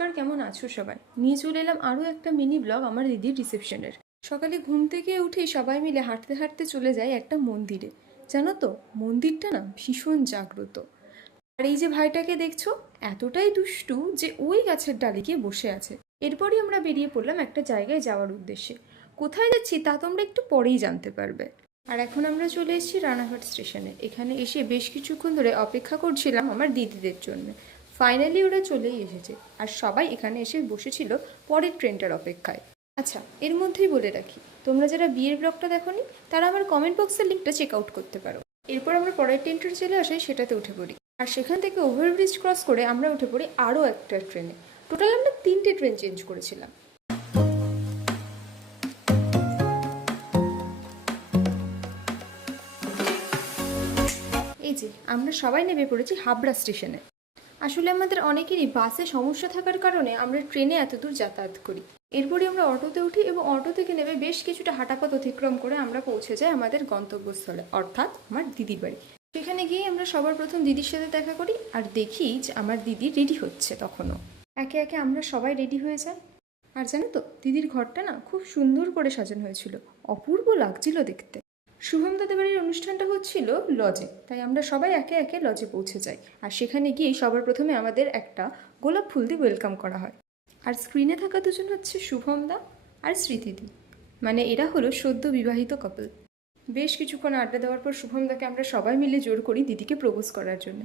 নমস্কার, কেমন আছো সবাই? নিয়ে চলে এলাম আরও একটা মিনি ব্লগ আমার দিদির রিসেপশনের। সকালে ঘুম থেকে উঠেই সবাই মিলে হাঁটতে হাঁটতে চলে যায় একটা মন্দিরে। জানো তো, মন্দিরটা না ভীষণ জাগ্রত। আর এই যে ভাইটাকে দেখছো, এতটাই দুষ্টু যে ওই গাছের ডালে গিয়ে বসে আছে। এরপরই আমরা বেরিয়ে পড়লাম একটা জায়গায় যাওয়ার উদ্দেশ্যে। কোথায় যাচ্ছি তা তোমরা একটু পরেই জানতে পারবে। আর এখন আমরা চলে এসেছি রানাঘাট স্টেশনে। এখানে এসে বেশ কিছুক্ষণ ধরে অপেক্ষা করছিলাম আমার দিদিদের জন্য। ফাইনালি ওরা চলেই এসেছে, আর সবাই এখানে এসে বসেছিল পরের ট্রেনটার অপেক্ষায়। আচ্ছা, এর মধ্যেই বলে রাখি, তোমরা যারা বিয়ের ব্লগটা দেখোনি তারা আমার কমেন্ট বক্সের লিঙ্কটা চেক আউট করতে পারো। এরপর আমরা পরের ট্রেনটা চলে আসে, সেটাতে উঠে পড়ি। আর সেখান থেকে ওভারব্রিজ ক্রস করে আমরা উঠে পড়ি আরও একটা ট্রেনে। টোটাল আমরা 3টে ট্রেন চেঞ্জ করেছিলাম। এই যে আমরা সবাই নেমে পড়েছি হাবড়া স্টেশনে। আসলে আমাদের অনেকেরই বাসে সমস্যা থাকার কারণে আমরা ট্রেনে এত দূর যাতায়াত করি। এরপরে আমরা অটোতে উঠি এবং অটো থেকে নেমে বেশ কিছুটা হাঁটাপথ অতিক্রম করে আমরা পৌঁছে যাই আমাদের গন্তব্যস্থলে, অর্থাৎ আমার দিদির বাড়ি। সেখানে গিয়ে আমরা সবার প্রথম দিদির সাথে দেখা করি আর দেখি যে আমার দিদি রেডি হচ্ছে। তখনও একে একে আমরা সবাই রেডি হয়ে যাই। আর জানো তো, দিদির ঘরটা না খুব সুন্দর করে সাজানো হয়েছিল, অপূর্ব লাগছিল দেখতে। শুভম দাদের বাড়ির অনুষ্ঠানটা হচ্ছিল লজে, তাই আমরা সবাই একে একে লজে পৌঁছে যাই। আর সেখানে গিয়েই সবার প্রথমে আমাদের একটা গোলাপ ফুল দিয়ে ওয়েলকাম করা হয়। আর স্ক্রিনে থাকা দুজন হচ্ছে শুভম দা আর স্মৃতিদি, মানে এরা হলো সদ্য বিবাহিত কাপল। বেশ কিছুক্ষণ আড্ডা দেওয়ার পর শুভম দাকে আমরা সবাই মিলে জোর করি দিদিকে প্রপোজ করার জন্য,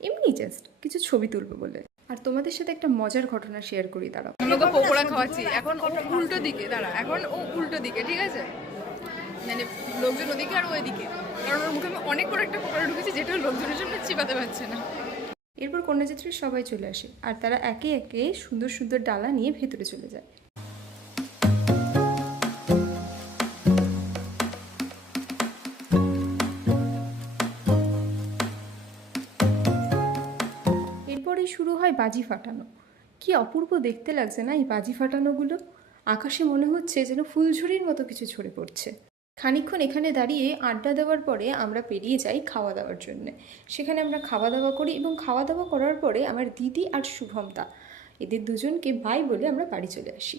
এমনি জাস্ট কিছু ছবি তুলবো বলে। আর তোমাদের সাথে একটা মজার ঘটনা শেয়ার করি, দাঁড়াও। আমি ওকে পকোড়া খাওয়াচ্ছি, এখন ও উল্টো দিকে, দাঁড়া, এখন ও উল্টো দিকে, ঠিক আছে, মানে লোকজন ওদিকে আর ওইদিকে, কারণ ওর মুখে আমি অনেক বড় একটা পকোড়া ঢুকেছি যেটা লোকজনের জন্য চিবাতে পারছে না। এরপর কন্যাযাত্রীর সবাই চলে আসে আর তারা একে একে সুন্দর সুন্দর ডালা নিয়ে ভেতরে চলে যায়। এরপরেই শুরু হয় বাজি ফাটানো। কি অপূর্ব দেখতে লাগছে না এই বাজি ফাটানোগুলো! আকাশে মনে হচ্ছে যেন ফুলঝুরির মতো কিছু ঝরে পড়ছে। খানিকক্ষণ এখানে দাঁড়িয়ে আড্ডা দেওয়ার পরে আমরা পেরিয়ে যাই খাওয়া দাওয়ার জন্যে। সেখানে আমরা খাওয়া দাওয়া করি এবং খাওয়া দাওয়া করার পরে আমার দিদি আর শুভমদা, এদের দুজনকে বাই বলে আমরা বাড়ি চলে আসি।